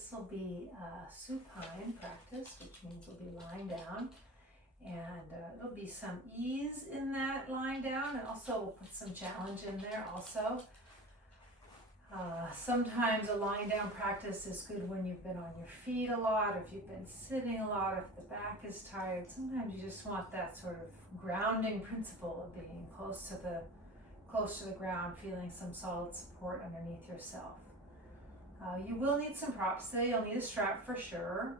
This will be a supine practice, which means we'll be lying down, and there'll be some ease in that lying down, and also we'll put some challenge in there also. Sometimes a lying down practice is good when you've been on your feet a lot, if you've been sitting a lot, if the back is tired. Sometimes you just want that sort of grounding principle of being close to the ground, feeling some solid support underneath yourself. You will need some props today. You'll need a strap for sure.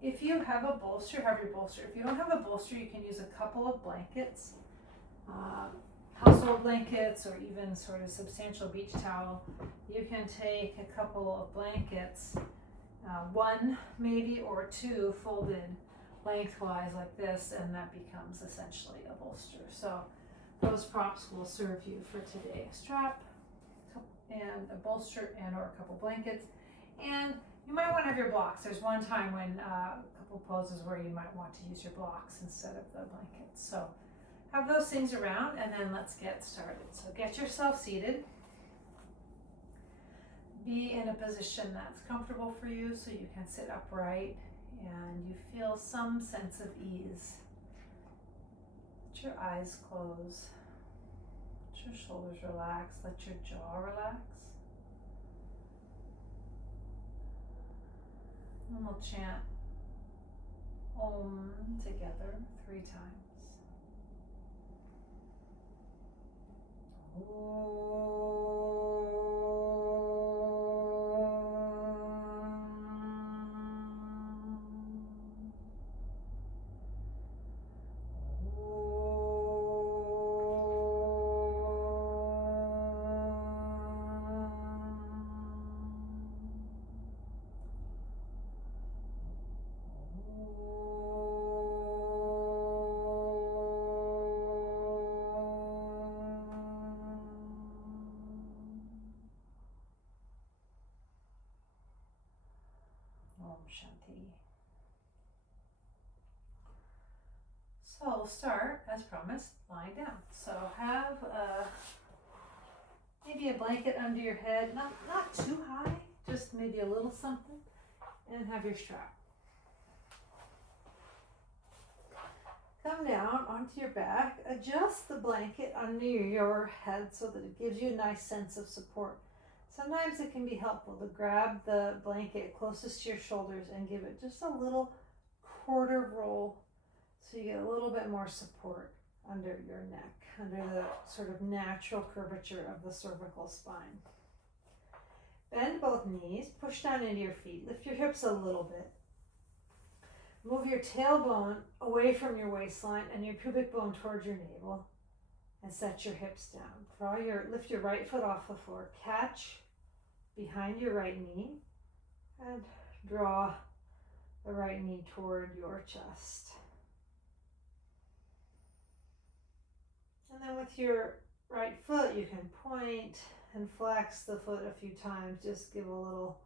If you have a bolster, have your bolster. If you don't have a bolster, you can use a couple of blankets, household blankets, or even sort of substantial beach towel. You can take a couple of blankets, one maybe or two folded lengthwise like this, and that becomes essentially a bolster. So those props will serve you for today. A strap and a bolster and or a couple blankets. And you might want to have your blocks. There's one time when a couple poses where you might want to use your blocks instead of the blankets. So have those things around, and then let's get started. So get yourself seated. Be in a position that's comfortable for you so you can sit upright and you feel some sense of ease. Let your eyes close. Let your shoulders relax. Let your jaw relax. And we'll chant Om together 3 times. Shanti. So we'll start, as promised, lying down. So have maybe a blanket under your head, not too high, just maybe a little something, and have your strap. Come down onto your back, adjust the blanket under your head so that it gives you a nice sense of support. Sometimes it can be helpful to grab the blanket closest to your shoulders and give it just a little quarter roll so you get a little bit more support under your neck, under the sort of natural curvature of the cervical spine. Bend both knees, push down into your feet, lift your hips a little bit. Move your tailbone away from your waistline and your pubic bone towards your navel, and set your hips down. Lift your right foot off the floor, catch behind your right knee, and draw the right knee toward your chest. And then with your right foot, you can point and flex the foot a few times. Just give a little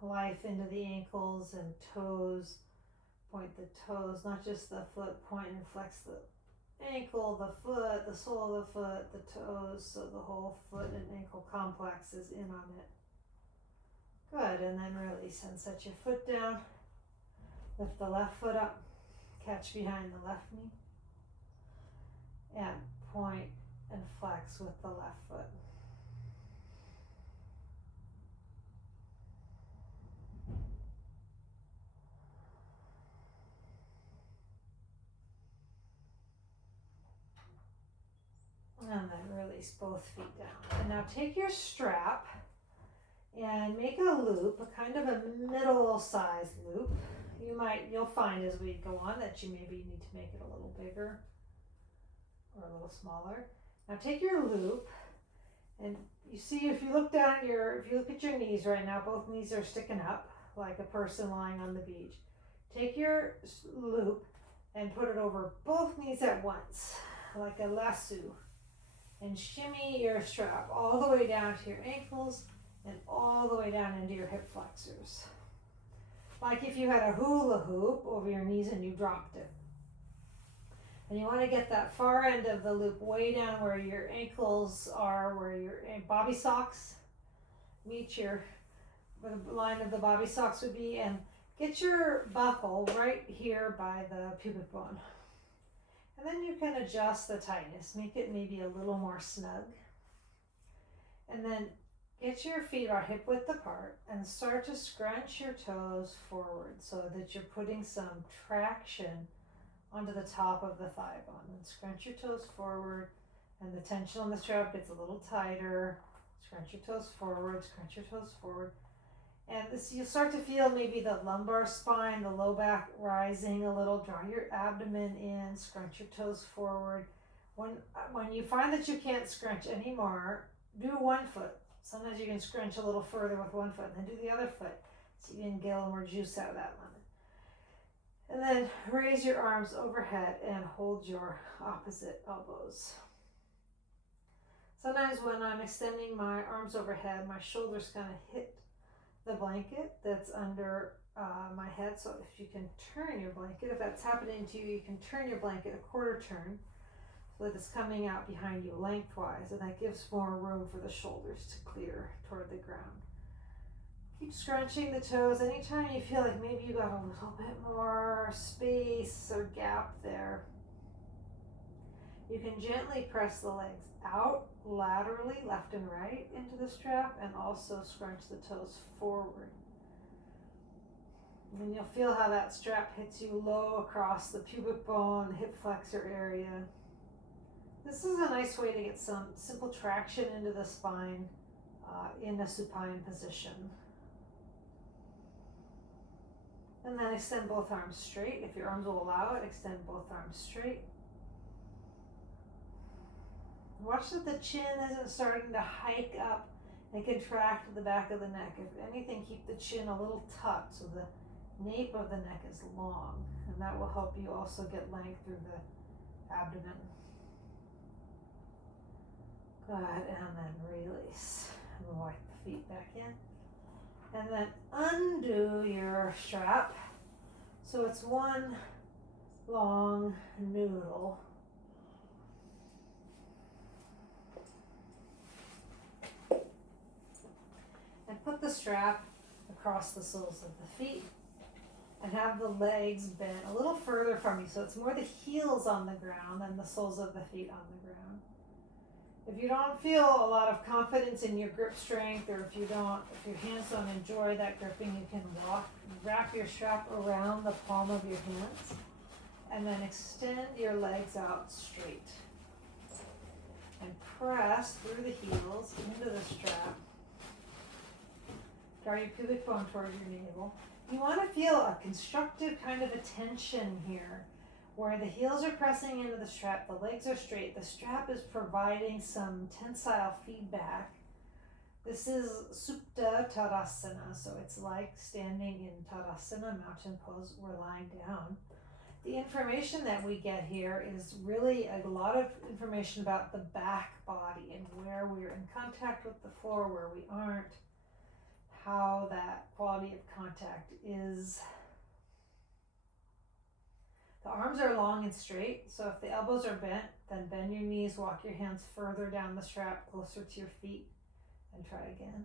life into the ankles and toes. Point the toes, not just the foot. Point and flex the ankle, the foot, the sole of the foot, the toes, so the whole foot and ankle complex is in on it. Good, and then release and set your foot down. Lift the left foot up, catch behind the left knee, and point and flex with the left foot. And then release both feet down. And now take your strap and make a loop, a kind of a middle-sized loop. You'll find as we go on that you maybe need to make it a little bigger or a little smaller. Now take your loop, and you see if you look at your knees right now, both knees are sticking up like a person lying on the beach. Take your loop and put it over both knees at once, like a lasso. And shimmy your strap all the way down to your ankles and all the way down into your hip flexors. Like if you had a hula hoop over your knees and you dropped it. And you want to get that far end of the loop way down where your ankles are, where your bobby socks meet your where the line of the bobby socks would be, and get your buckle right here by the pubic bone. And then you can adjust the tightness, make it maybe a little more snug. And then get your feet about hip width apart and start to scrunch your toes forward so that you're putting some traction onto the top of the thigh bone. And scrunch your toes forward, and the tension on the strap gets a little tighter. Scrunch your toes forward, scrunch your toes forward. And this, you'll start to feel maybe the lumbar spine, the low back rising a little. Draw your abdomen in, scrunch your toes forward. When you find that you can't scrunch anymore, do one foot. Sometimes you can scrunch a little further with one foot, and then do the other foot so you can get a little more juice out of that lemon. And then raise your arms overhead and hold your opposite elbows. Sometimes when I'm extending my arms overhead, my shoulders kind of hit the blanket that's under my head. So if you can turn your blanket, if that's happening to you, you can turn your blanket a quarter turn so that it's coming out behind you lengthwise, and that gives more room for the shoulders to clear toward the ground. Keep scrunching the toes. Anytime you feel like maybe you got a little bit more space or gap there, you can gently press the legs out laterally, left and right, into the strap, and also scrunch the toes forward. And you'll feel how that strap hits you low across the pubic bone, hip flexor area. This is a nice way to get some simple traction into the spine in a supine position. And then extend both arms straight. If your arms will allow it, extend both arms straight. Watch that the chin isn't starting to hike up and contract the back of the neck. If anything, keep the chin a little tucked so the nape of the neck is long, and that will help you also get length through the abdomen. Good, and then release. And wipe the feet back in. And then undo your strap so it's one long noodle. And put the strap across the soles of the feet and have the legs bent a little further from you, so it's more the heels on the ground than the soles of the feet on the ground. If you don't feel a lot of confidence in your grip strength, or if your hands don't enjoy that gripping, you can wrap your strap around the palm of your hands and then extend your legs out straight and press through the heels into the strap. Draw your pubic bone toward your navel. You want to feel a constructive kind of a tension here, where the heels are pressing into the strap, the legs are straight, the strap is providing some tensile feedback. This is Supta Tadasana, so it's like standing in Tadasana, mountain pose. We're lying down. The information that we get here is really a lot of information about the back body and where we're in contact with the floor, where we aren't, how that quality of contact is. The arms are long and straight, so if the elbows are bent, then bend your knees, walk your hands further down the strap, closer to your feet, and try again.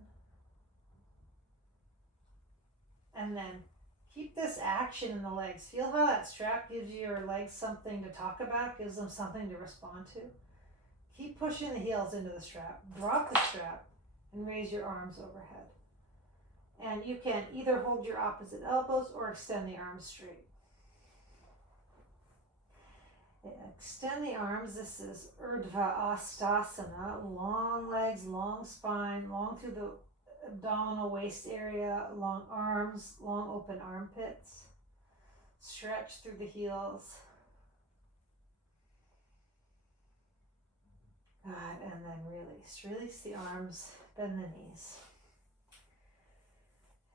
And then keep this action in the legs. Feel how that strap gives your legs something to talk about, gives them something to respond to. Keep pushing the heels into the strap. Drop the strap and raise your arms overhead. And you can either hold your opposite elbows or extend the arms straight. Extend the arms. This is Urdhva Astasana. Long legs, long spine, long through the abdominal waist area, long arms, long open armpits. Stretch through the heels. Good, and then release. Release the arms, bend the knees.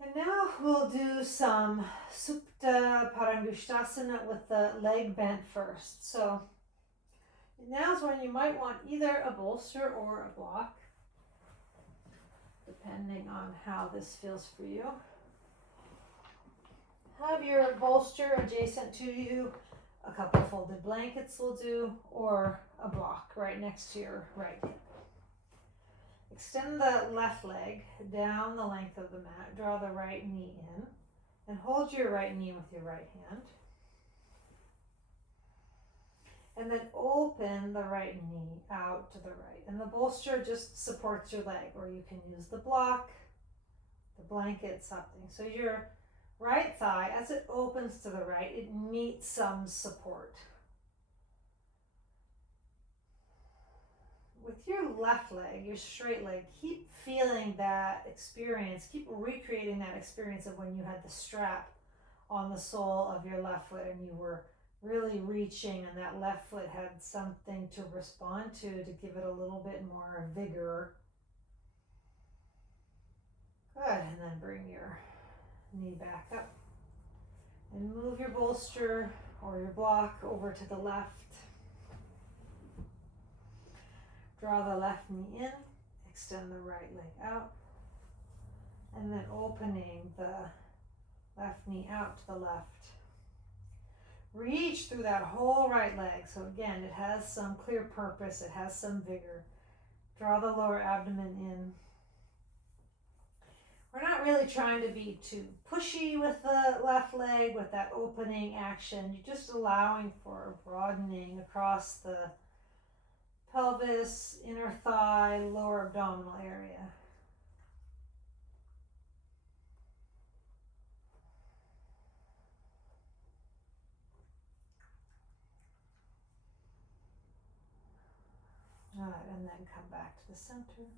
And now we'll do some Supta Parangushtasana with the leg bent first. So now's when you might want either a bolster or a block, depending on how this feels for you. Have your bolster adjacent to you. A couple folded blankets will do, or a block right next to your right hip. Extend the left leg down the length of the mat. Draw the right knee in and hold your right knee with your right hand. And then open the right knee out to the right. And the bolster just supports your leg, or you can use the block, the blanket, something. So your right thigh, as it opens to the right, it meets some support. With your left leg, your straight leg, keep feeling that experience, keep recreating that experience of when you had the strap on the sole of your left foot and you were really reaching and that left foot had something to respond to give it a little bit more vigor. Good, and then bring your knee back up and move your bolster or your block over to the left. Draw the left knee in, extend the right leg out, and then opening the left knee out to the left. Reach through that whole right leg. So again, it has some clear purpose, it has some vigor. Draw the lower abdomen in. We're not really trying to be too pushy with the left leg, with that opening action. You're just allowing for a broadening across the pelvis, inner thigh, lower abdominal area. All right, and then come back to the center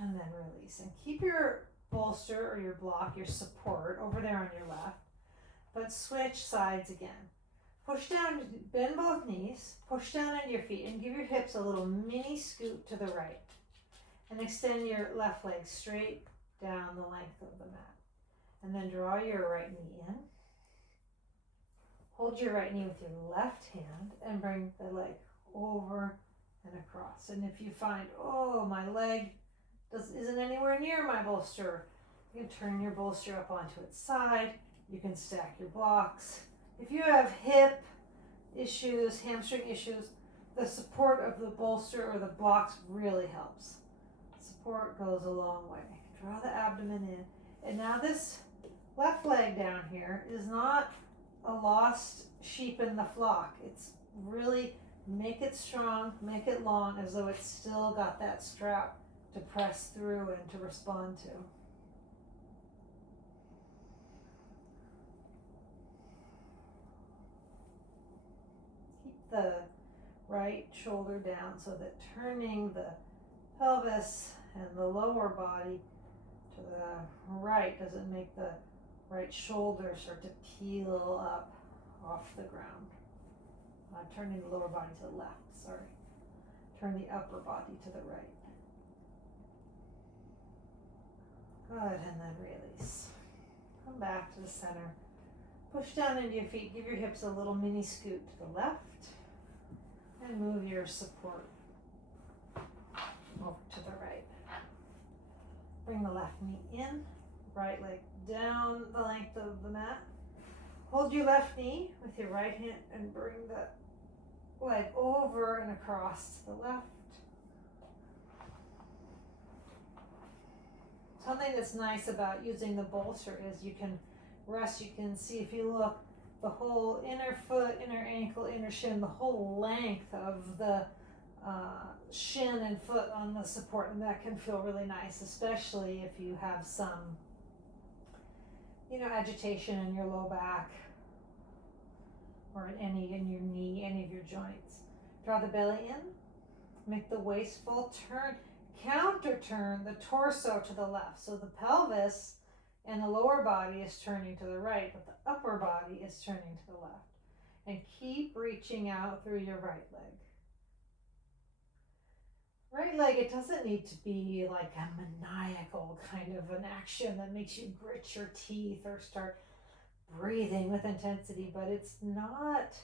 and then release. And keep your bolster or your block, your support over there on your left, but switch sides again. Push down, bend both knees, push down into your feet and give your hips a little mini scoot to the right. And extend your left leg straight down the length of the mat. And then draw your right knee in. Hold your right knee with your left hand and bring the leg over and across. And if you find, oh, my leg isn't anywhere near my bolster, you can turn your bolster up onto its side. You can stack your blocks. If you have hip issues, hamstring issues, the support of the bolster or the blocks really helps. Support goes a long way. Draw the abdomen in. And now this left leg down here is not a lost sheep in the flock. It's really make it strong, make it long, as though it's still got that strap to press through and to respond to. Keep the right shoulder down so that turning the pelvis and the lower body to the right doesn't make the right shoulder start to peel up off the ground. Turning the lower body to the left, sorry. Turn the upper body to the right. Good, and then release. Come back to the center. Push down into your feet. Give your hips a little mini scoot to the left. And move your support over to the right. Bring the left knee in. Right leg down the length of the mat. Hold your left knee with your right hand and bring the leg over and across to the left. Something that's nice about using the bolster is you can rest, you can see if you look, the whole inner foot, inner ankle, inner shin, the whole length of the shin and foot on the support, and that can feel really nice, especially if you have some, agitation in your low back or in your knee, any of your joints. Draw the belly in, make the waist full, turn, counter turn the torso to the left. So the pelvis and the lower body is turning to the right, but the upper body is turning to the left. And keep reaching out through your right leg. Right leg, it doesn't need to be like a maniacal kind of an action that makes you grit your teeth or start breathing with intensity, but it's not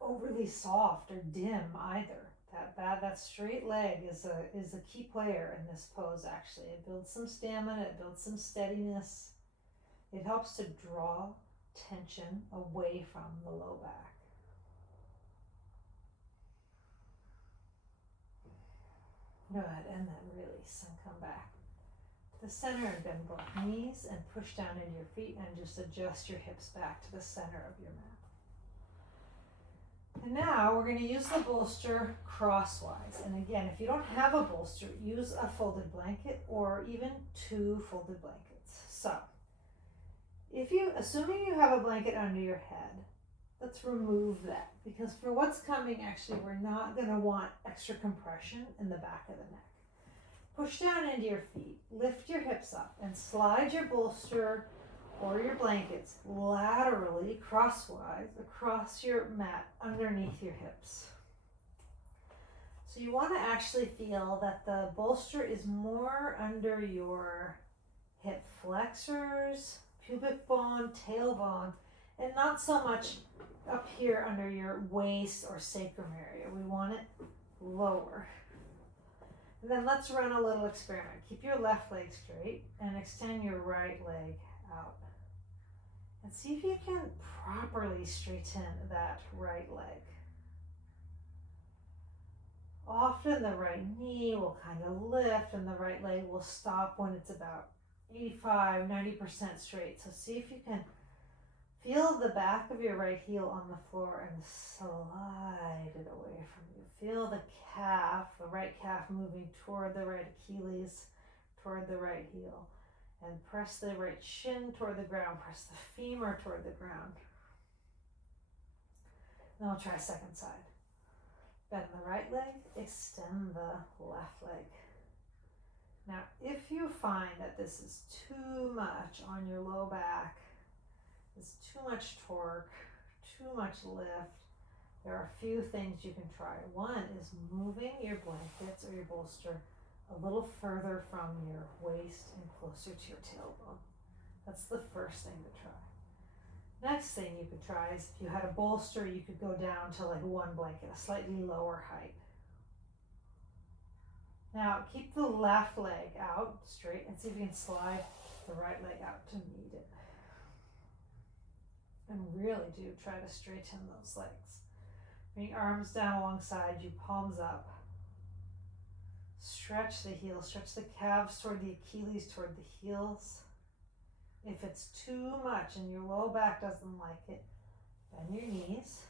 overly soft or dim either. That straight leg is a key player in this pose. Actually, it builds some stamina, it builds some steadiness. It helps to draw tension away from the low back. Good, and then release and come back to the center and bend both knees and push down into your feet and just adjust your hips back to the center of your mat. And now we're going to use the bolster crosswise. And again, if you don't have a bolster, use a folded blanket or even 2 folded blankets. So, assuming you have a blanket under your head, let's remove that, because for what's coming, actually, we're not going to want extra compression in the back of the neck. Push down into your feet, lift your hips up, and slide your bolster or your blankets laterally, crosswise, across your mat underneath your hips. So you want to actually feel that the bolster is more under your hip flexors, pubic bone, tailbone, and not so much up here under your waist or sacrum area. We want it lower. And then let's run a little experiment. Keep your left leg straight and extend your right leg out. And see if you can properly straighten that right leg. Often the right knee will kind of lift and the right leg will stop when it's about 85-90% straight. So see if you can feel the back of your right heel on the floor and slide it away from you. Feel the calf, the right calf moving toward the right Achilles, toward the right heel. And press the right shin toward the ground. Press the femur toward the ground. Then we'll try second side. Bend the right leg, extend the left leg. Now, if you find that this is too much on your low back, there's too much torque, too much lift, there are a few things you can try. One is moving your blankets or your bolster a little further from your waist and closer to your tailbone. That's the first thing to try. Next thing you could try is if you had a bolster, you could go down to like 1 blanket, a slightly lower height. Now keep the left leg out straight and see if you can slide the right leg out to meet it. And really do try to straighten those legs. Bring your arms down alongside you, palms up. Stretch the heels, stretch the calves toward the Achilles, toward the heels. If it's too much and your low back doesn't like it, bend your knees.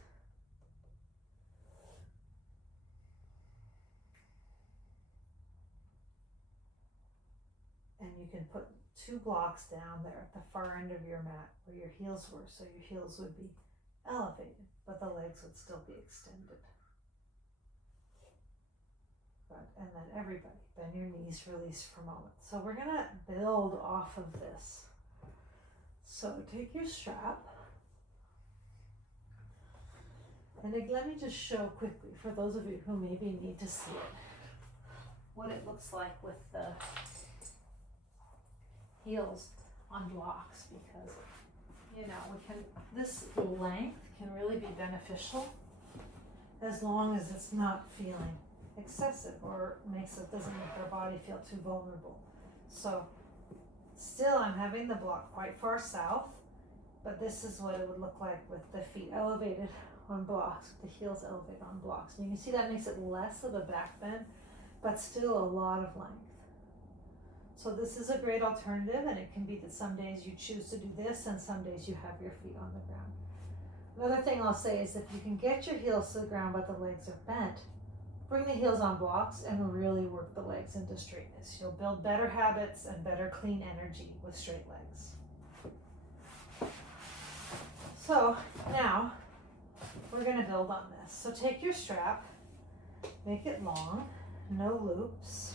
And you can put 2 blocks down there at the far end of your mat where your heels were, so your heels would be elevated, but the legs would still be extended. Good. And then everybody, bend your knees, release for a moment. So we're going to build off of this. So take your strap. And let me just show quickly, for those of you who maybe need to see it, what it looks like with the heels on blocks, because this length can really be beneficial as long as it's not feeling excessive or doesn't make our body feel too vulnerable. So still I'm having the block quite far south, but this is what it would look like with the feet elevated on blocks, the heels elevated on blocks. And you can see that makes it less of a back bend, but still a lot of length. So this is a great alternative, and it can be that some days you choose to do this and some days you have your feet on the ground. Another thing I'll say is if you can get your heels to the ground but the legs are bent, bring the heels on blocks and really work the legs into straightness. You'll build better habits and better clean energy with straight legs. So now we're going to build on this. So take your strap, make it long, no loops.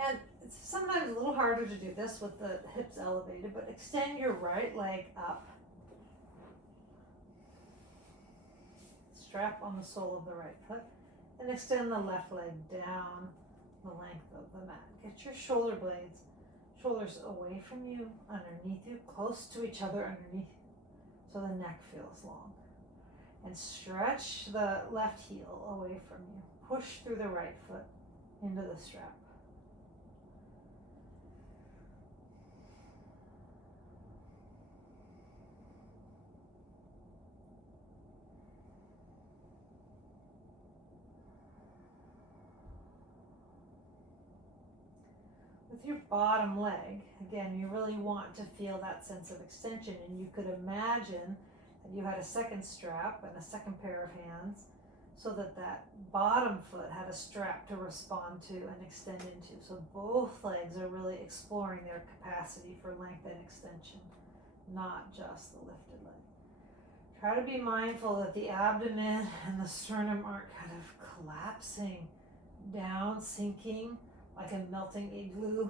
And it's sometimes a little harder to do this with the hips elevated, but extend your right leg up. Strap on the sole of the right foot and extend the left leg down the length of the mat. Get your shoulders away from you, underneath you, close to each other underneath you, so the neck feels long. And stretch the left heel away from you. Push through the right foot into the strap. With your bottom leg, again, you really want to feel that sense of extension, and you could imagine that you had a second strap and a second pair of hands so that that bottom foot had a strap to respond to and extend into. So both legs are really exploring their capacity for length and extension, not just the lifted leg. Try to be mindful that the abdomen and the sternum aren't kind of collapsing down, sinking like a melting igloo.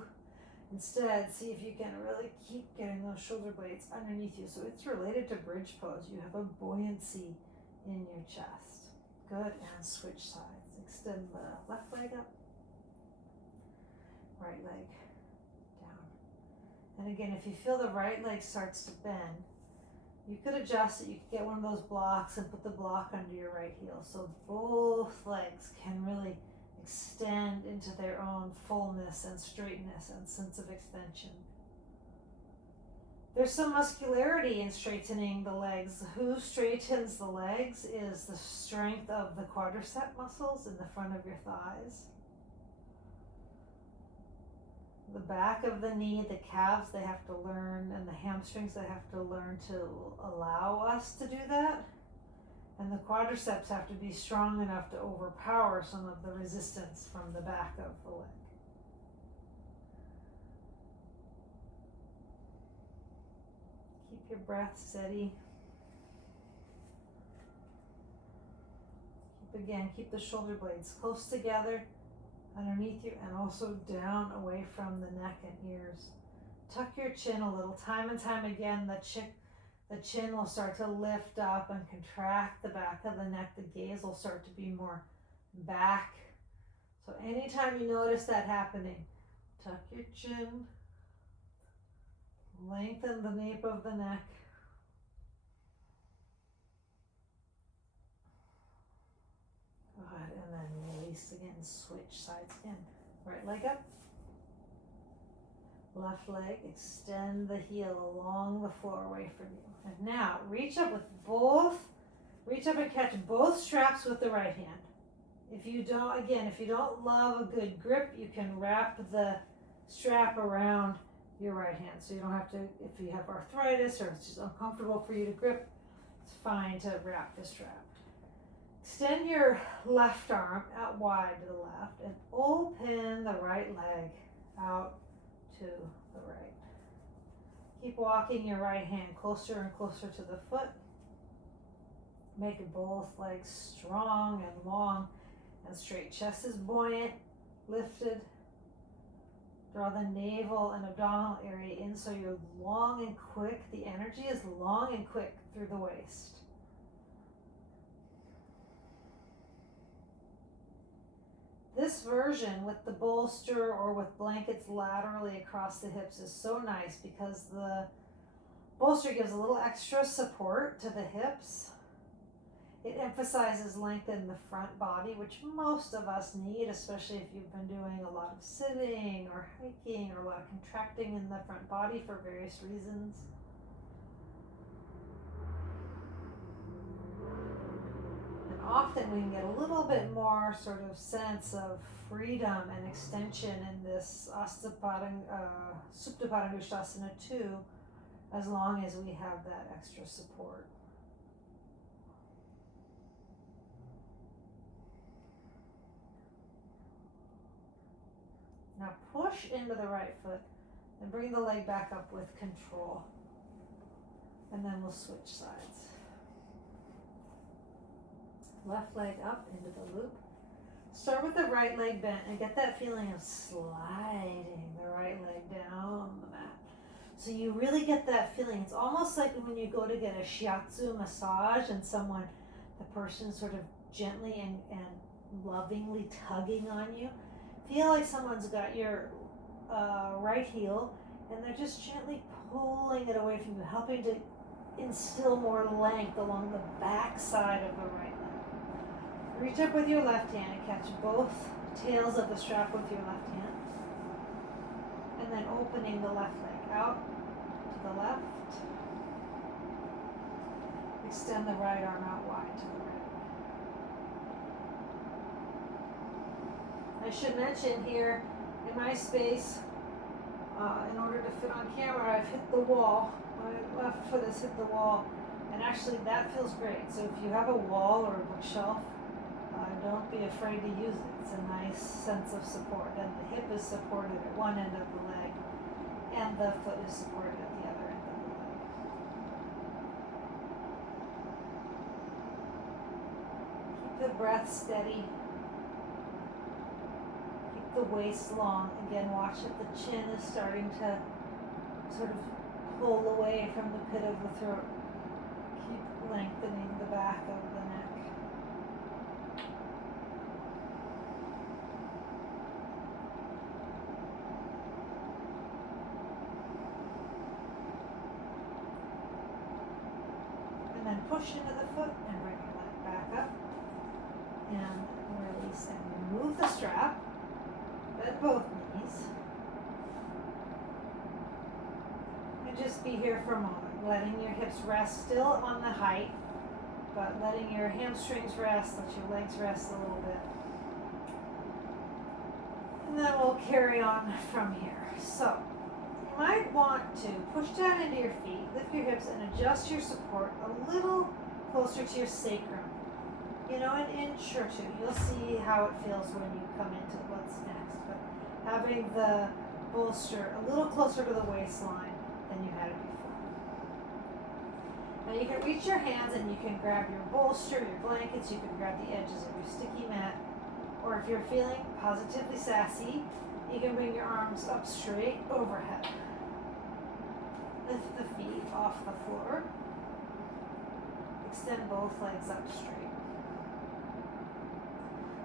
Instead, see if you can really keep getting those shoulder blades underneath you. So it's related to bridge pose. You have a buoyancy in your chest. Good, and switch sides. Extend the left leg up, right leg down. And again, if you feel the right leg starts to bend, you could adjust it. You could get one of those blocks and put the block under your right heel. So both legs can really extend into their own fullness and straightness and sense of extension. There's some muscularity in straightening the legs. Who straightens the legs is the strength of the quadricep muscles in the front of your thighs. The back of the knee, the calves, they have to learn, and the hamstrings, they have to learn to allow us to do that. And the quadriceps have to be strong enough to overpower some of the resistance from the back of the leg. Keep your breath steady. Keep the shoulder blades close together underneath you and also down away from the neck and ears. Tuck your chin a little. Time and time again, the chin will start to lift up and contract the back of the neck. The gaze will start to be more back. So anytime you notice that happening, tuck your chin, lengthen the nape of the neck. Good, and then release again, switch sides again. Right leg up. Left leg, extend the heel along the floor away from you. And now, reach up and catch both straps with the right hand. If you don't love a good grip, you can wrap the strap around your right hand. So you don't have to, if you have arthritis or it's just uncomfortable for you to grip, it's fine to wrap the strap. Extend your left arm out wide to the left and open the right leg out to the right. Keep walking your right hand closer and closer to the foot. Make both legs strong and long and straight. Chest is buoyant, lifted. Draw the navel and abdominal area in so you're long and quick. The energy is long and quick through the waist. This version with the bolster or with blankets laterally across the hips is so nice because the bolster gives a little extra support to the hips. It emphasizes length in the front body, which most of us need, especially if you've been doing a lot of sitting or hiking or a lot of contracting in the front body for various reasons. Often we can get a little bit more sort of sense of freedom and extension in this Suptapadangusthasana too, as long as we have that extra support. Now push into the right foot and bring the leg back up with control. And then we'll switch sides. Left leg up into the loop. Start with the right leg bent and get that feeling of sliding the right leg down the mat. So you really get that feeling. It's almost like when you go to get a shiatsu massage and the person sort of gently and lovingly tugging on you. Feel like someone's got your right heel and they're just gently pulling it away from you, helping to instill more length along the back side of the right leg. Reach up with your left hand and catch both tails of the strap with your left hand. And then opening the left leg out to the left. Extend the right arm out wide to the right. I should mention here, in my space, In order to fit on camera, I've hit the wall. My left foot has hit the wall, and actually that feels great. So if you have a wall or a bookshelf, don't be afraid to use it. It's a nice sense of support, and the hip is supported at one end of the leg, and the foot is supported at the other end of the leg. Keep the breath steady. Keep the waist long. Again, watch if the chin is starting to sort of pull away from the pit of the throat. Keep lengthening the back of the neck. And then push into the foot and bring your leg back up. And release and remove the strap. Bend both knees. And just be here for a moment, letting your hips rest still on the height, but letting your hamstrings rest, let your legs rest a little bit. And then we'll carry on from here. So, you might want to push down into your feet, lift your hips, and adjust your support a little closer to your sacrum. You know, an inch or two. You'll see how it feels when you come into what's next. But having the bolster a little closer to the waistline than you had it before. Now you can reach your hands and you can grab your bolster, your blankets, you can grab the edges of your sticky mat, or if you're feeling positively sassy, you can bring your arms up straight overhead. Lift the feet off the floor. Extend both legs up straight.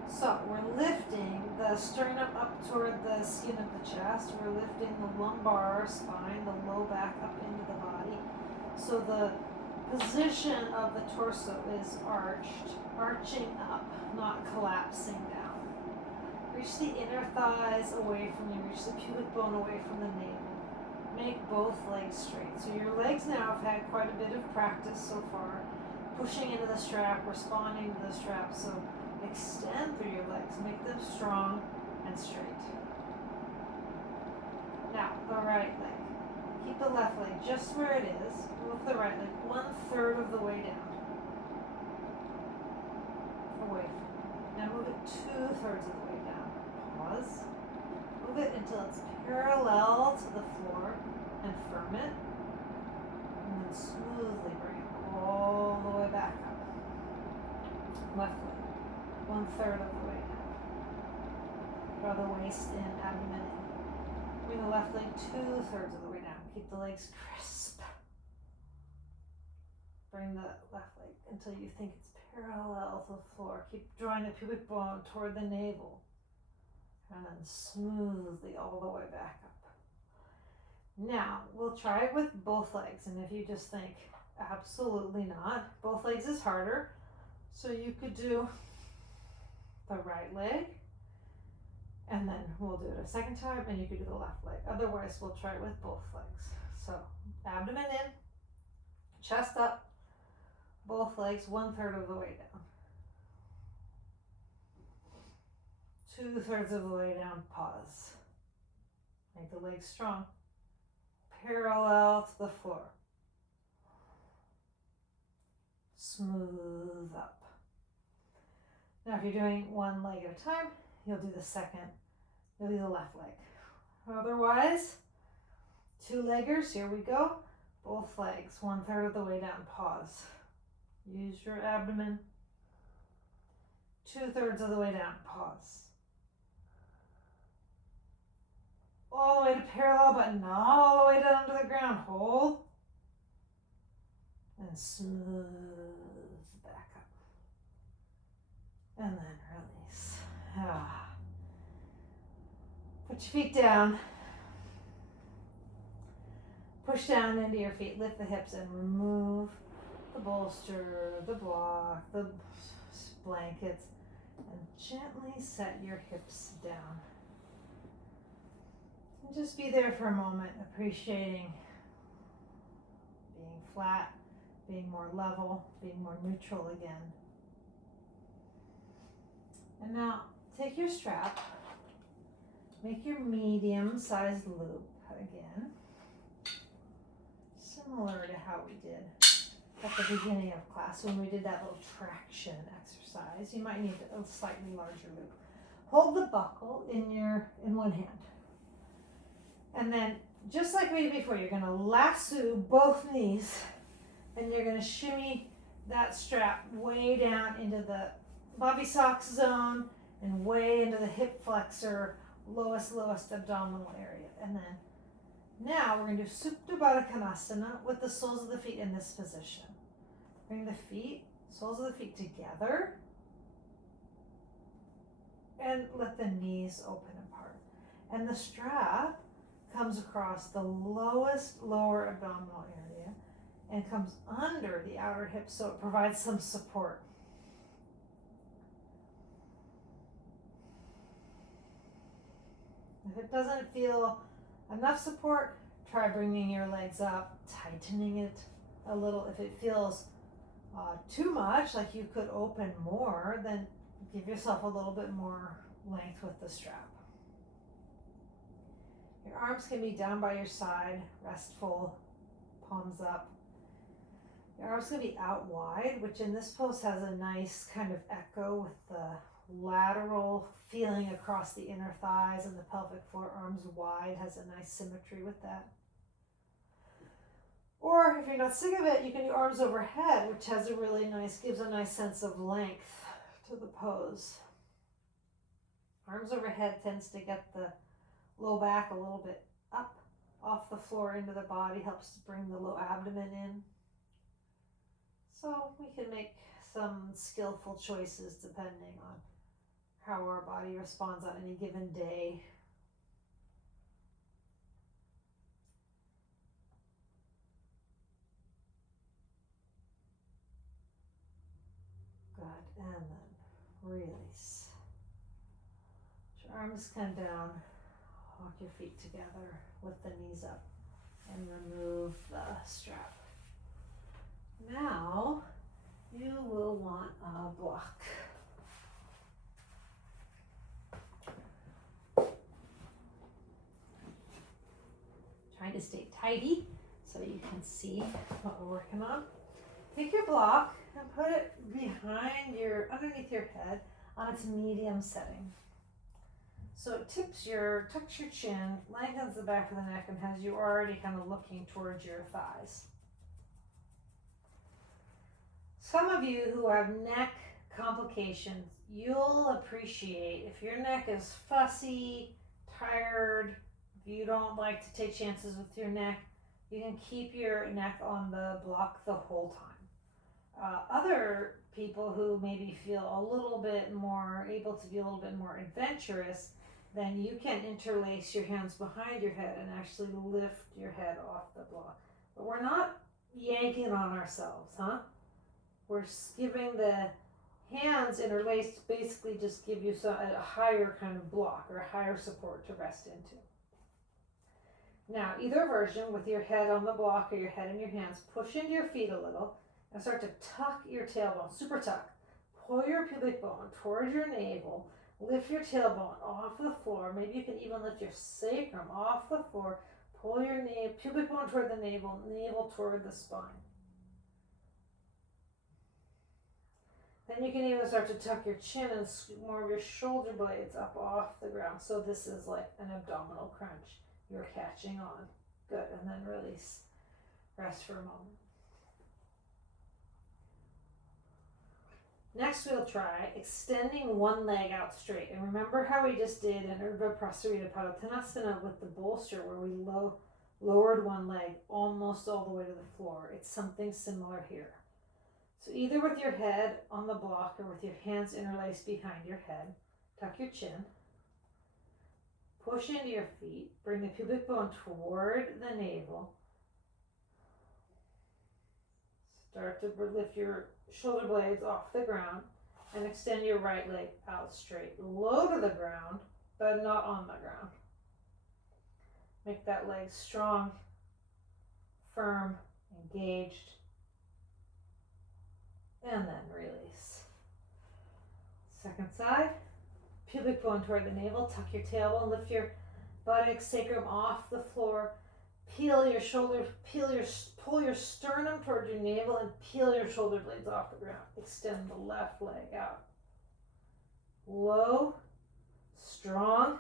So we're lifting the sternum up toward the skin of the chest. We're lifting the lumbar spine, the low back up into the body. So the position of the torso is arched, arching up, not collapsing down. Reach the inner thighs away from you. Reach the pubic bone away from the navel. Make both legs straight. So your legs now have had quite a bit of practice so far. Pushing into the strap, responding to the strap. So extend through your legs, make them strong and straight. Now, the right leg. Keep the left leg just where it is. Move the right leg 1/3 of the way down. Away from you. Now move it 2/3 of the way down. Pause. Move it until it's parallel to the floor and firm it. And then smoothly bring it all the way back up. Left leg. 1/3 of the way down. Draw the waist in, abdomen in. Bring the left leg 2/3 of the way down. Keep the legs crisp. Bring the left leg until you think it's parallel to the floor. Keep drawing the pubic bone toward the navel. And then smoothly all the way back up. Now, we'll try it with both legs. And if you just think, absolutely not, both legs is harder. So you could do the right leg, and then we'll do it a second time, and you could do the left leg. Otherwise, we'll try it with both legs. So, abdomen in, chest up, both legs 1/3 of the way down. 2/3 of the way down, pause. Make the legs strong. Parallel to the floor. Smooth up. Now, if you're doing one leg at a time, you'll do the second, you'll do the left leg. Otherwise, 2-leggers, here we go. Both legs, 1/3 of the way down, pause. Use your abdomen. 2/3 of the way down, pause. All the way to parallel, but not all the way down to the ground. Hold. And smooth back up. And then release. Put your feet down. Push down into your feet. Lift the hips and remove the bolster, the block, the blankets, and gently set your hips down. And just be there for a moment, appreciating being flat, being more level, being more neutral again. And now take your strap, make your medium-sized loop again, similar to how we did at the beginning of class when we did that little traction exercise. You might need a slightly larger loop. Hold the buckle in one hand. And then, just like we did before, you're going to lasso both knees and you're going to shimmy that strap way down into the bobby sock zone and way into the hip flexor, lowest abdominal area. And then now we're going to do Supta Baddha Konasana with the soles of the feet in this position. Bring the feet, soles of the feet together, and let the knees open apart. And the strap comes across the lowest lower abdominal area and comes under the outer hip, so it provides some support. If it doesn't feel enough support, try bringing your legs up, tightening it a little. If it feels too much, like you could open more, then give yourself a little bit more length with the strap. Your arms can be down by your side, restful, palms up. Your arms can be out wide, which in this pose has a nice kind of echo with the lateral feeling across the inner thighs and the pelvic floor. Arms wide has a nice symmetry with that. Or if you're not sick of it, you can do arms overhead, which has a really nice, gives a nice sense of length to the pose. Arms overhead tends to get the low back a little bit up off the floor into the body, helps to bring the low abdomen in. So we can make some skillful choices depending on how our body responds on any given day. Good, and then release. Let your arms come down, walk your feet together, lift the knees up, and remove the strap. Now, you will want a block. Trying to stay tidy so you can see what we're working on. Take your block and put it underneath your head on its medium setting. So it tucks your chin, lengthens the back of the neck, and has you already kind of looking towards your thighs. Some of you who have neck complications, you'll appreciate if your neck is fussy, tired, if you don't like to take chances with your neck, you can keep your neck on the block the whole time. Other people who maybe feel a little bit more able to be a little bit more adventurous, then you can interlace your hands behind your head and actually lift your head off the block. But we're not yanking on ourselves, huh? We're giving the hands interlaced, basically just give you a higher kind of block or a higher support to rest into. Now, either version, with your head on the block or your head in your hands, push into your feet a little and start to tuck your tailbone, super tuck. Pull your pubic bone towards your navel, lift your tailbone off the floor. Maybe you can even lift your sacrum off the floor. Pull your pubic bone toward the navel toward the spine. Then you can even start to tuck your chin and scoop more of your shoulder blades up off the ground. So this is like an abdominal crunch. You're catching on. Good, and then release. Rest for a moment. Next we'll try extending one leg out straight. And remember how we just did in Urdhva Prasarita Padottanasana with the bolster where we lowered one leg almost all the way to the floor. It's something similar here. So either with your head on the block or with your hands interlaced behind your head, tuck your chin, push into your feet, bring the pubic bone toward the navel, start to lift your shoulder blades off the ground and extend your right leg out straight, low to the ground, but not on the ground. Make that leg strong, firm, engaged. And then release. Second side, pubic bone toward the navel, tuck your tailbone, lift your buttocks, sacrum off the floor. Peel your shoulders, pull your sternum towards your navel and peel your shoulder blades off the ground. Extend the left leg out. Low, strong.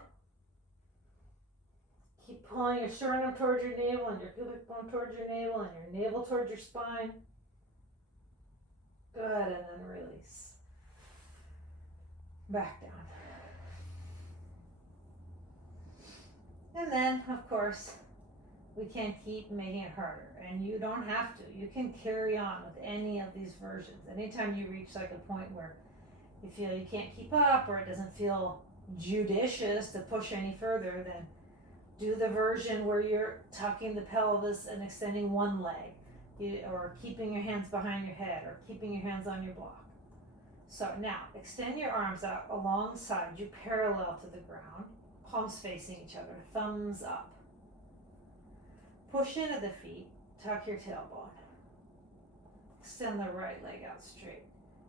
Keep pulling your sternum towards your navel and your pubic bone towards your navel and your navel towards your spine. Good, and then release. Back down. And then, of course, we can keep making it harder. And you don't have to. You can carry on with any of these versions. Anytime you reach like a point where you feel you can't keep up or it doesn't feel judicious to push any further, then do the version where you're tucking the pelvis and extending one leg, or keeping your hands behind your head, or keeping your hands on your block. So now, extend your arms out alongside you, parallel to the ground, palms facing each other, thumbs up. Push into the feet, tuck your tailbone. Extend the right leg out straight.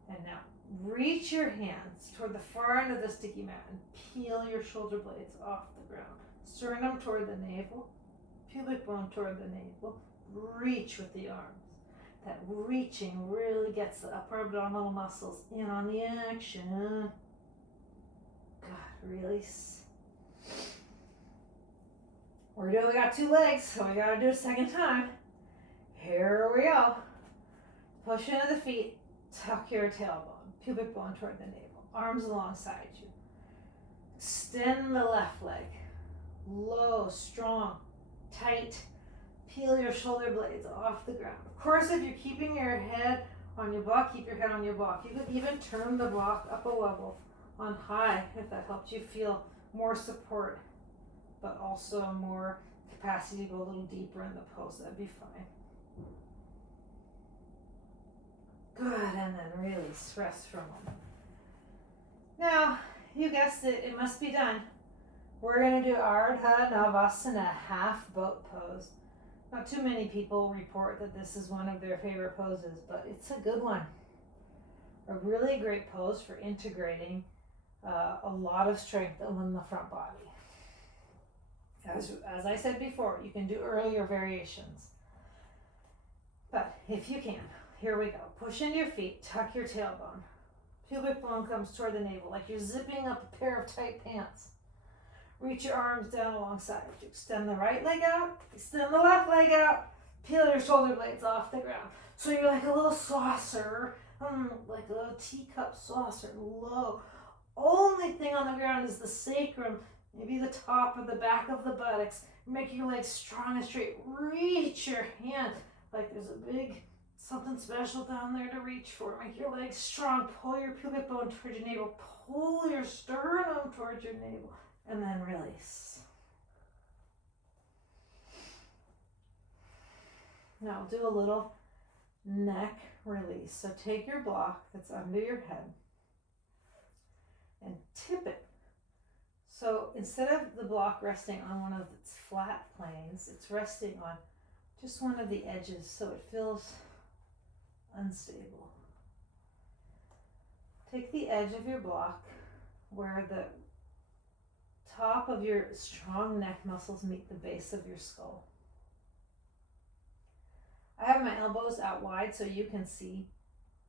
And now, reach your hands toward the far end of the sticky mat and peel your shoulder blades off the ground. Sternum toward the navel, pubic bone toward the navel. Reach with the arms. That reaching really gets the upper abdominal muscles in on the action. Good, release. We got 2 legs, so we gotta do it a second time. Here we go. Push into the feet, tuck your tailbone, pubic bone toward the navel, arms alongside you. Extend the left leg. Low, strong, tight. Peel your shoulder blades off the ground. Of course, if you're keeping your head on your block, keep your head on your block. You could even turn the block up a level on high if that helps you feel more support, but also more capacity to go a little deeper in the pose. That'd be fine. Good, and then release. Rest for a moment. Now, you guessed it, it must be done. We're going to do Ardha Navasana, half boat pose. Not too many people report that this is one of their favorite poses, but it's a good one. A really great pose for integrating a lot of strength in the front body. As I said before, you can do earlier variations. But if you can, here we go. Push into your feet, tuck your tailbone. Pubic bone comes toward the navel, like you're zipping up a pair of tight pants. Reach your arms down alongside you. Extend the right leg out, extend the left leg out, peel your shoulder blades off the ground. So you're like a little saucer, like a little teacup saucer, low. Only thing on the ground is the sacrum, maybe the top or the back of the buttocks. Make your legs strong and straight. Reach your hand like there's a big something special down there to reach for. Make your legs strong. Pull your pubic bone towards your navel. Pull your sternum towards your navel. And then release. Now do a little neck release. So take your block that's under your head and tip it. So instead of the block resting on one of its flat planes, it's resting on just one of the edges, so it feels unstable. Take the edge of your block where the top of your strong neck muscles meet the base of your skull. I have my elbows out wide so you can see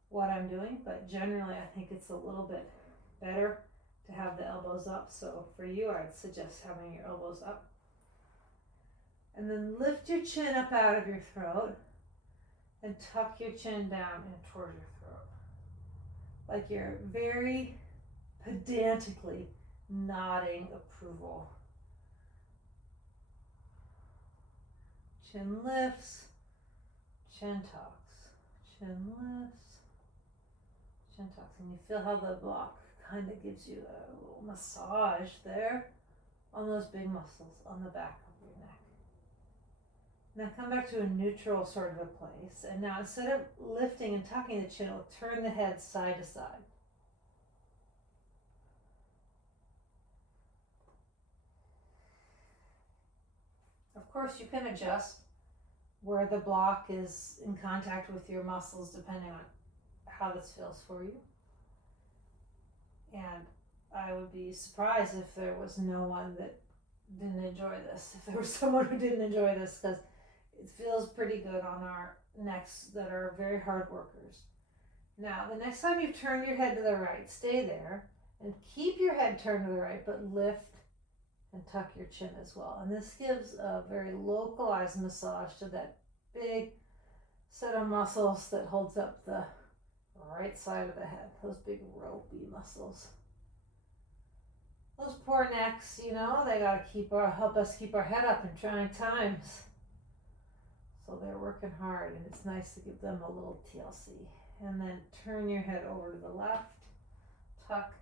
what I'm doing, but generally I think it's a little bit better to have the elbows up. So for you, I'd suggest having your elbows up. And then lift your chin up out of your throat and tuck your chin down and toward your throat. Like you're very pedantically nodding approval. Chin lifts, chin tucks, chin lifts, chin tucks. And you feel how the block kind of gives you a little massage there on those big muscles on the back of your neck. Now come back to a neutral sort of a place. And now instead of lifting and tucking the chin, we'll turn the head side to side. Of course, you can adjust where the block is in contact with your muscles depending on how this feels for you. And I would be surprised if there was no one that didn't enjoy this, if there was someone who didn't enjoy this, because it feels pretty good on our necks that are very hard workers. Now, the next time you turn your head to the right, stay there and keep your head turned to the right, but lift and tuck your chin as well. And this gives a very localized massage to that big set of muscles that holds up the right side of the head, those big ropey muscles. Those poor necks, you know, they gotta help us keep our head up in trying times. So they're working hard, and it's nice to give them a little TLC. And then turn your head over to the left, tuck,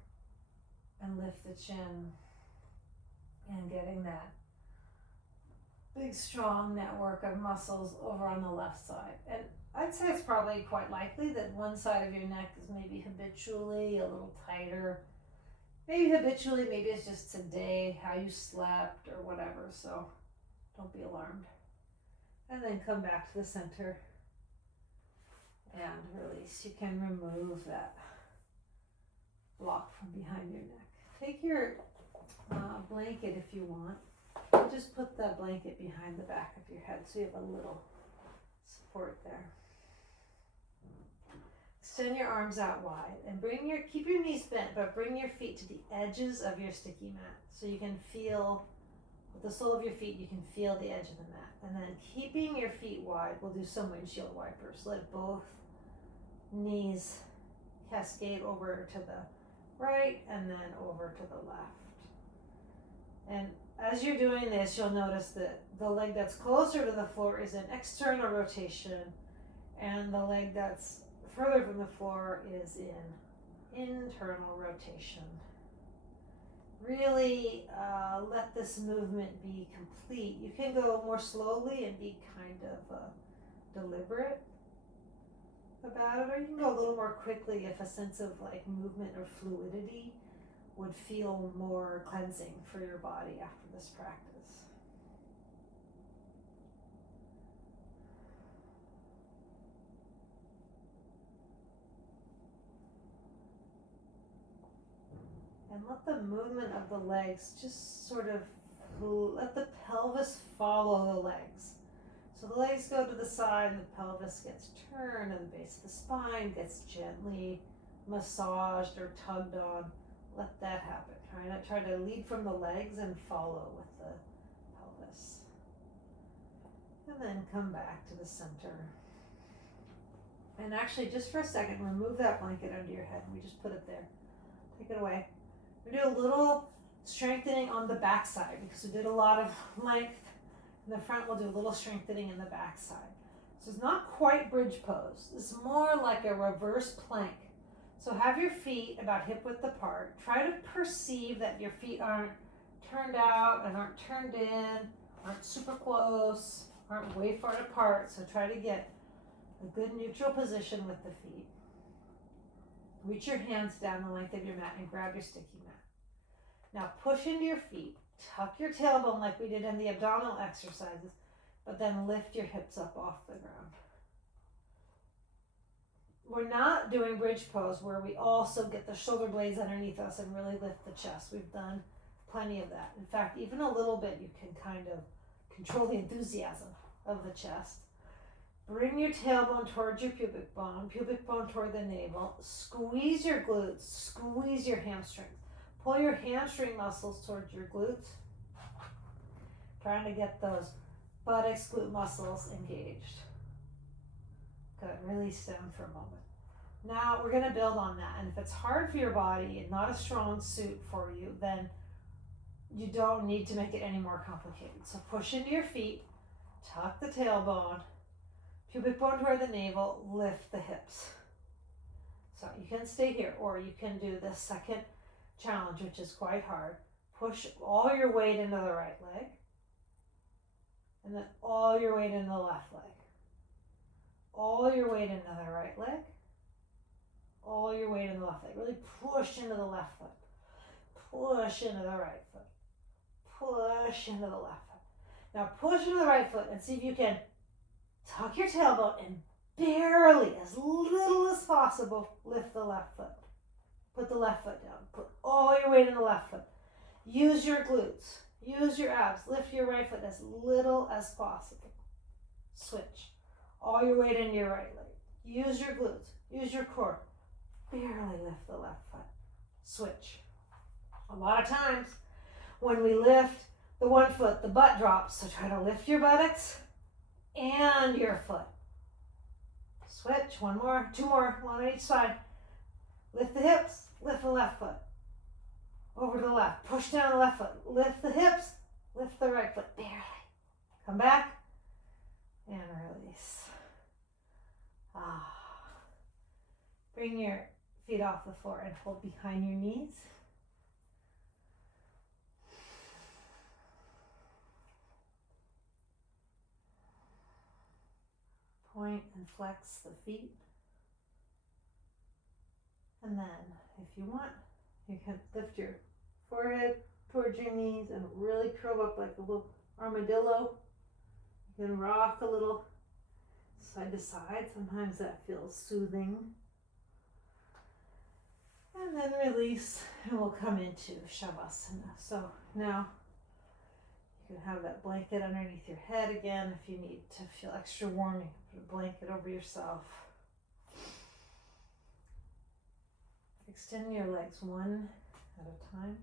and lift the chin, and getting that big strong network of muscles over on the left side. And I'd say it's probably quite likely that one side of your neck is maybe habitually a little tighter. Maybe habitually, maybe it's just today, how you slept or whatever, so don't be alarmed. And then come back to the center and release. You can remove that block from behind your neck. Take your blanket if you want. And just put that blanket behind the back of your head so you have a little support there. Extend your arms out wide and keep your knees bent, but bring your feet to the edges of your sticky mat so you can feel, with the sole of your feet, you can feel the edge of the mat. And then keeping your feet wide, we'll do some windshield wipers. Let both knees cascade over to the right and then over to the left. And as you're doing this, you'll notice that the leg that's closer to the floor is an external rotation, and the leg that's further from the floor is in internal rotation. Really let this movement be complete. You can go more slowly and be kind of deliberate about it, or you can go a little more quickly if a sense of like movement or fluidity would feel more cleansing for your body after this practice. And let the movement of the legs just sort of let the pelvis follow the legs. So the legs go to the side and the pelvis gets turned and the base of the spine gets gently massaged or tugged on. Let that happen. Try to lead from the legs and follow with the pelvis. And then come back to the center. And actually, just for a second, remove that blanket under your head. We just put it there. Take it away. We do a little strengthening on the back side because we did a lot of length in the front. We'll do a little strengthening in the back side. So it's not quite bridge pose. It's more like a reverse plank. So have your feet about hip width apart. Try to perceive that your feet aren't turned out and aren't turned in, aren't super close, aren't way far apart. So try to get a good neutral position with the feet. Reach your hands down the length of your mat and grab your sticky mat. Now push into your feet. Tuck your tailbone like we did in the abdominal exercises, but then lift your hips up off the ground. We're not doing bridge pose where we also get the shoulder blades underneath us and really lift the chest. We've done plenty of that. In fact, even a little bit, you can kind of control the enthusiasm of the chest. Bring your tailbone towards your pubic bone toward the navel. Squeeze your glutes, squeeze your hamstrings. Pull your hamstring muscles towards your glutes. Trying to get those buttocks, glute muscles engaged. Good, release down for a moment. Now we're gonna build on that, and if it's hard for your body and not a strong suit for you, then you don't need to make it any more complicated. So push into your feet, tuck the tailbone, pubic bone toward the navel, lift the hips. So you can stay here, or you can do the second challenge, which is quite hard. Push all your weight into the right leg, and then all your weight into the left leg. All your weight into the right leg, all your weight in the left leg. Really push into the left foot, push into the right foot, push into the left foot. Now push into the right foot and see if you can tuck your tailbone and barely, as little as possible, lift the left foot. Put the left foot down. Put all your weight in the left foot. Use your glutes. Use your abs. Lift your right foot as little as possible. Switch. All your weight into your right leg. Use your glutes. Use your core. Barely lift the left foot. Switch. A lot of times when we lift the one foot, the butt drops. So try to lift your buttocks and your foot. Switch. One more. Two more. One on each side. Lift the hips. Lift the left foot. Over to the left. Push down the left foot. Lift the hips. Lift the right foot. Barely. Come back. And release. Bring your feet off the floor and hold behind your knees. Point and flex the feet. And then, if you want, you can lift your forehead towards your knees and really curl up like a little armadillo. You can rock a little side to side. Sometimes that feels soothing. And then release, and we'll come into Shavasana. So now you can have that blanket underneath your head again. If you need to feel extra warm, you can put a blanket over yourself. Extend your legs one at a time.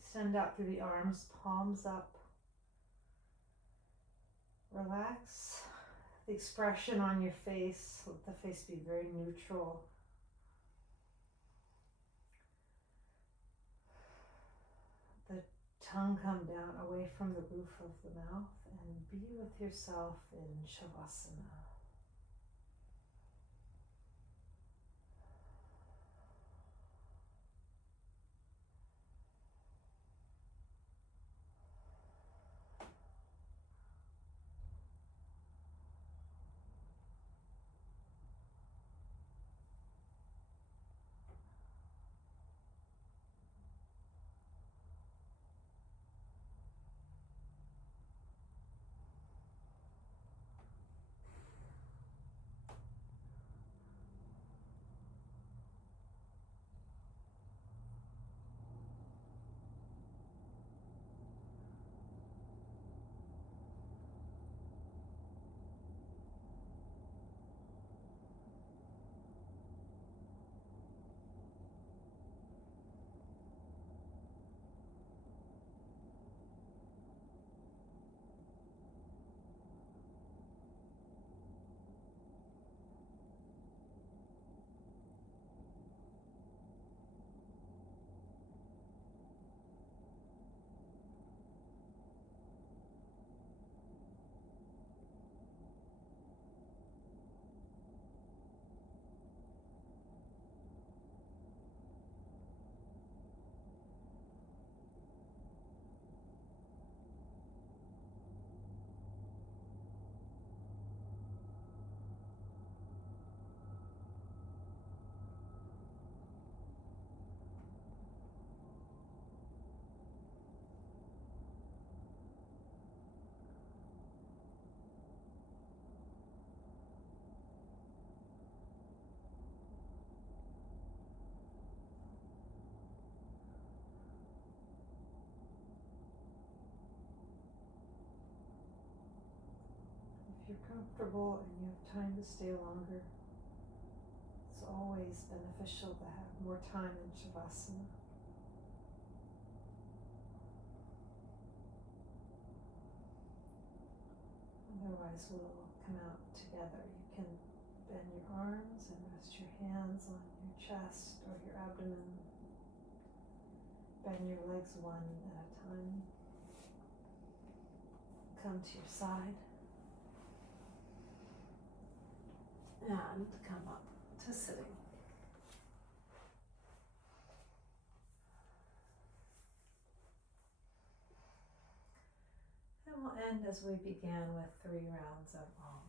Extend out through the arms, palms up. Relax the expression on your face. Let the face be very neutral. The tongue come down away from the roof of the mouth and be with yourself in Shavasana. If you're comfortable and you have time to stay longer, it's always beneficial to have more time in Shavasana. Otherwise, we'll come out together. You can bend your arms and rest your hands on your chest or your abdomen. Bend your legs one at a time. Come to your side. And come up to sitting. And we'll end as we began with 3 rounds of Om.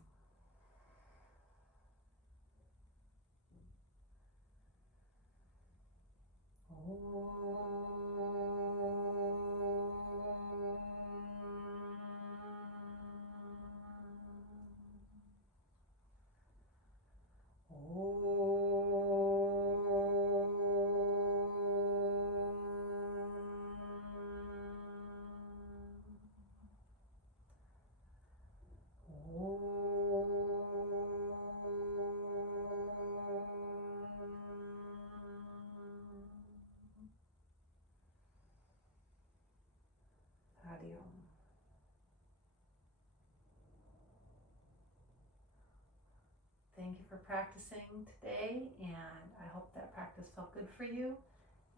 thank you for practicing today, and I hope that practice felt good for you,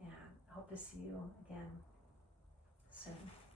and I hope to see you again soon.